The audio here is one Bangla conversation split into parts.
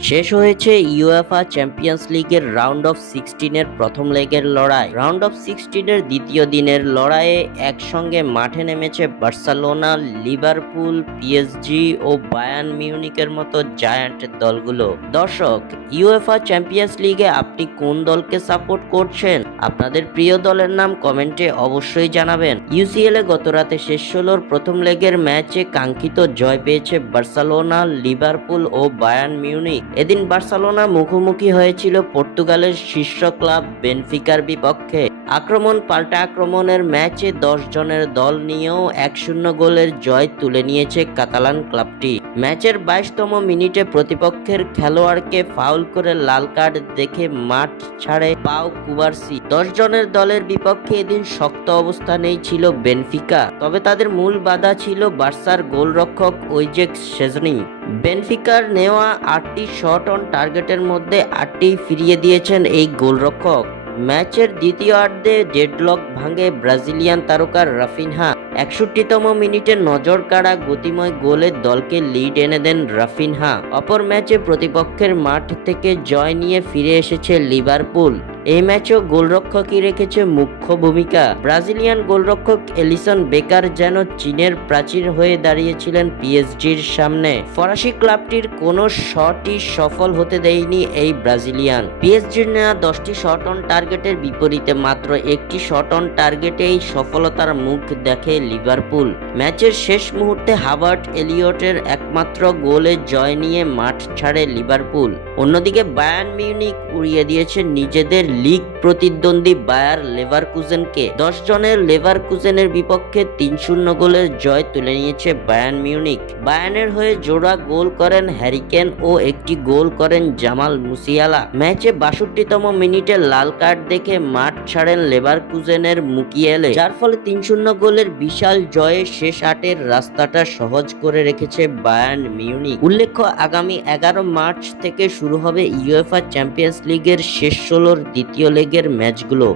শেষ হয়েছে ইউএফা চ্যাম্পিয়ন্স লিগের রাউন্ড অফ 16-এর প্রথম লেগের লড়াই। রাউন্ড অফ 16-এর দ্বিতীয় দিনের লড়াইয়ে একসঙ্গে মাঠে নেমেছে বার্সেলোনা, লিভারপুল, পিএসজি ও বায়ার্ন মিউনিখের মতো জায়ান্ট দলগুলো। দর্শক, ইউএফা চ্যাম্পিয়ন্স লিগে আপনি কোন দলকে সাপোর্ট করছেন? আপনাদের প্রিয় দলের নাম কমেন্টে অবশ্যই জানাবেন। ইউসিএল এ গতরাতে শেষ ষোলোর প্রথম লেগের ম্যাচে কাঙ্ক্ষিত জয় পেয়েছে বার্সেলোনা, লিভারপুল ও বায়ার্ন মিউনিখ। এদিন বার্সেলোনা মুখোমুখি হয়েছিল পর্তুগালের শীর্ষ ক্লাব বেনফিকার বিপক্ষে। আক্রমণ পাল্টা আক্রমণের ম্যাচে 10 জনের দল নিয়েও 1-0 গোলের জয় তুলে নিয়েছে কাতালান ক্লাবটি। ম্যাচের 22তম মিনিটে প্রতিপক্ষের খেলোয়াড়কে ফাউল করে লাল কার্ড দেখে মাঠ ছাড়ে পাও কুবার্সি। 10 জনের দলের বিপক্ষে এদিন শক্ত অবস্থানেই ছিল বেনফিকা, তবে তাদের মূল বাধা ছিল বার্সার গোলরক্ষক ওইজেক শেজনি। বেনফিকার নেওয়া 8টি শট অন টার্গেটের মধ্যে 8টি ফিরিয়ে দিয়েছেন এই গোলরক্ষক। ম্যাচের দ্বিতীয়ার্ধে ডেডলক ভাঙে ব্রাজিলিয়ান তারকা রাফিনহা। 61তম মিনিটে নজর কাড়া গতিময় গোলে দলকে লিড এনে দেন রাফিনহা। অপর ম্যাচে প্রতিপক্ষের মাঠ থেকে জয় নিয়ে ফিরে এসেছে লিভারপুল। এই ম্যাচেও গোলরক্ষকই রেখেছে মুখ্য ভূমিকা। ব্রাজিলিয়ান গোলরক্ষক এলিসন বেকার যেন চীনের প্রাচীর হয়ে দাঁড়িয়েছিলেন পিএসজির সামনে। ফরাসি ক্লাবটির কোনো শটই সফল হতে দেয়নি এই ব্রাজিলিয়ান। পিএসজির নেওয়া 10টি শট অন টার্গেটের বিপরীতে মাত্র একটি শট অন টার্গেটেই সফলতার মুখ দেখে লিভারপুল। ম্যাচের শেষ মুহূর্তে হাবার্ট এলিয়টের একমাত্র গোলে জয় নিয়ে মাঠ ছাড়ে লিভারপুল। অন্যদিকে বায়ার্ন মিউনিখ উড়িয়ে দিয়েছে নিজেদের লিগ প্রতিদ্বন্দ্বী বায়ার লেভারকুজেনকে। 10 জনের লেভারকুজেনের বিপক্ষে 3-0 গোলের জয় তুলে নিয়েছে বায়ার্ন মিউনিখ। বায়ার্নের হয়ে জোড়া গোল করেন হ্যারি কেন ও একটি গোল করেন জামাল মুসিয়ালা। ম্যাচে 62তম মিনিটে লাল কার্ড দেখে মাঠ ছাড়েন লেভারকুজেনের মুকিয়েলে, যার ফলে 3-0 গোলের বিশাল জয়ে শেষ 8-এর রাস্তাটা সহজ করে রেখেছে বায়ার্ন মিউনিখ। উল্লেখ্য, আগামী 11 মার্চ থেকে শুরু হবে ইউএফা চ্যাম্পিয়ন্স লিগের শেষ 16-র দ্বিতীয় লেগের ম্যাচগুলো।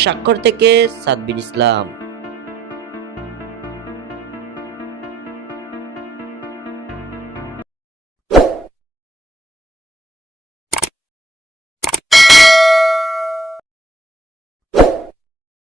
স্বাক্ষর থেকে সাদবির ইসলাম।